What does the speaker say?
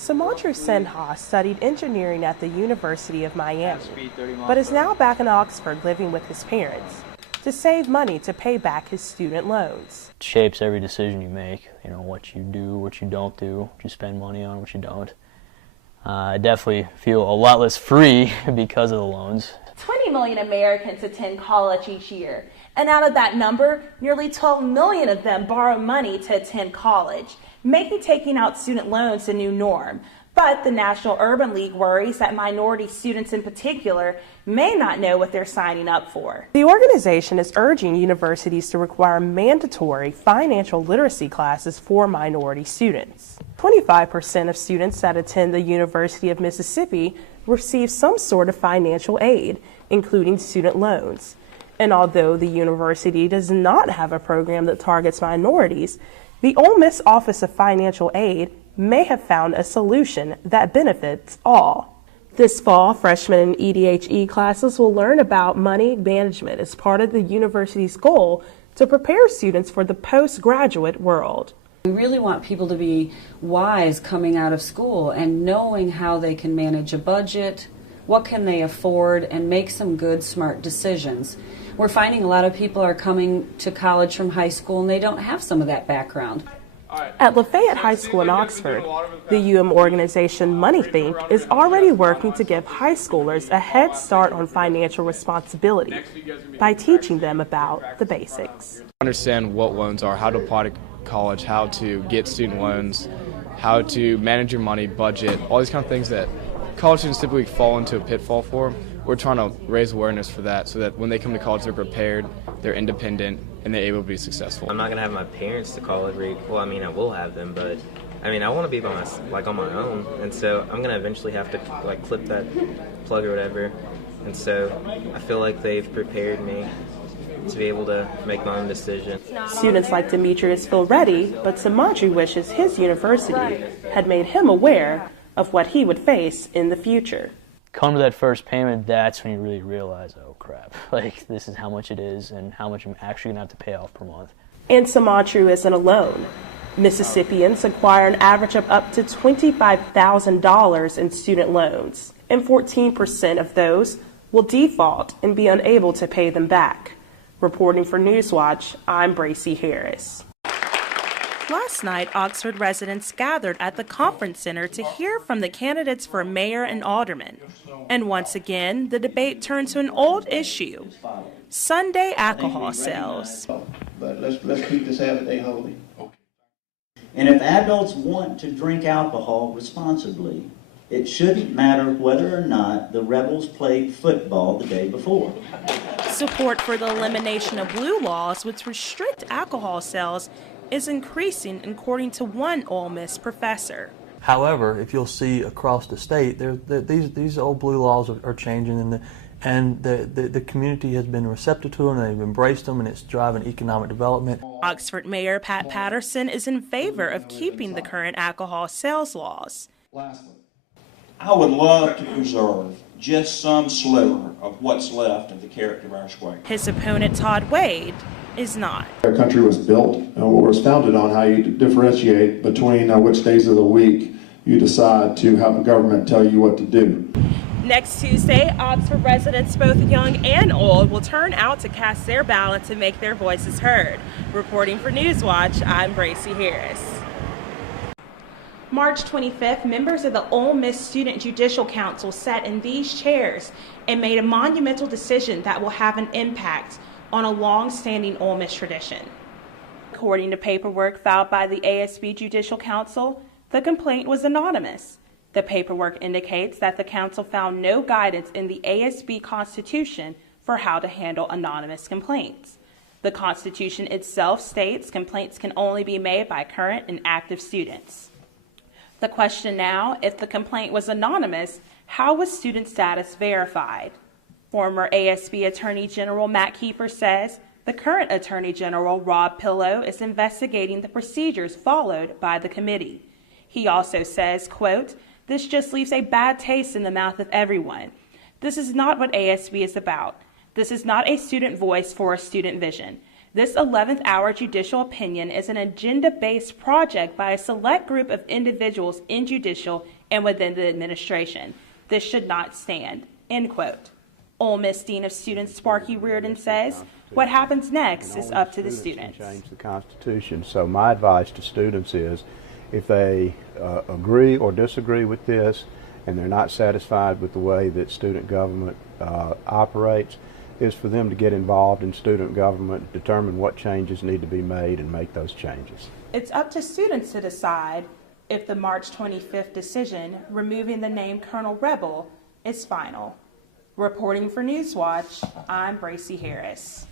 Sumantru Sinha studied engineering at the University of Miami, but is now back in Oxford living with his parents to save money to pay back his student loans. It shapes every decision you make, what you do, what you don't do, what you spend money on, what you don't. I definitely feel a lot less free because of the loans. 20 million Americans attend college each year, and out of that number, nearly 12 million of them borrow money to attend college, making taking out student loans a new norm. But the National Urban League worries that minority students in particular may not know what they're signing up for. The organization is urging universities to require mandatory financial literacy classes for minority students. 25% of students that attend the University of Mississippi receive some sort of financial aid, including student loans. And although the university does not have a program that targets minorities, the Ole Miss Office of Financial Aid may have found a solution that benefits all. This fall, freshmen in EDHE classes will learn about money management as part of the university's goal to prepare students for the postgraduate world. We really want people to be wise coming out of school and knowing how they can manage a budget, what can they afford, and make some good, smart decisions. We're finding a lot of people are coming to college from high school and they don't have some of that background. At Lafayette High School in Oxford, the UM organization MoneyThink is already working to give high schoolers a head start on financial responsibility by teaching them about the basics. Understand what loans are, how to apply to college, how to get student loans, how to manage your money, budget, all these kind of things that college students typically fall into a pitfall for. We're trying to raise awareness for that so that when they come to college they're prepared, they're independent, and they're able to be successful. I'm not going to have my parents to college. Well, I will have them, but I want to be by on my own, and so I'm going to eventually have to clip that plug or whatever, and so I feel like they've prepared me to be able to make my own decision. Students like Demetrius feel ready, but Sumantru wishes his university had made him aware of what he would face in the future. Come to that first payment, that's when you really realize, oh crap, this is how much it is and how much I'm actually going to have to pay off per month. And Sumantru isn't alone. Mississippians acquire an average of up to $25,000 in student loans, and 14% of those will default and be unable to pay them back. Reporting for Newswatch, I'm Bracy Harris. Last night, Oxford residents gathered at the conference center to hear from the candidates for mayor and alderman. And once again, the debate turned to an old issue: Sunday alcohol sales. But let's keep this habit day holy. And if adults want to drink alcohol responsibly, it shouldn't matter whether or not the Rebels played football the day before. Support for the elimination of blue laws which restrict alcohol sales is increasing, according to one Ole Miss professor. However, if you'll see across the state, these old blue laws are changing, and the community has been receptive to them, and they've embraced them, and it's driving economic development. Oxford Mayor Pat Patterson is in favor of keeping the current alcohol sales laws. Lastly, I would love to preserve just some sliver of what's left of the character of our square. His opponent, Todd Wade, is not. Our country was built and was founded on how you differentiate between which days of the week you decide to have the government tell you what to do. Next Tuesday, Oxford residents, both young and old, will turn out to cast their ballot to make their voices heard. Reporting for Newswatch, I'm Bracy Harris. March 25th, members of the Ole Miss Student Judicial Council sat in these chairs and made a monumental decision that will have an impact on a long-standing Ole Miss tradition. According to paperwork filed by the ASB Judicial Council, the complaint was anonymous. The paperwork indicates that the council found no guidance in the ASB Constitution for how to handle anonymous complaints. The Constitution itself states complaints can only be made by current and active students. The question now, if the complaint was anonymous, how was student status verified? Former ASB Attorney General Matt Kiefer says the current Attorney General Rob Pillow is investigating the procedures followed by the committee. He also says, quote, "This just leaves a bad taste in the mouth of everyone. This is not what ASB is about. This is not a student voice for a student vision. This 11th hour judicial opinion is an agenda-based project by a select group of individuals in judicial and within the administration. This should not stand, end quote. Ole Miss Dean of Students Sparky Reardon says, what happens next is up to the students. Change the Constitution. So my advice to students is, if they agree or disagree with this, and they're not satisfied with the way that student government operates, is for them to get involved in student government, determine what changes need to be made, and make those changes. It's up to students to decide if the March 25th decision removing the name Colonel Rebel is final. Reporting for Newswatch, I'm Bracy Harris.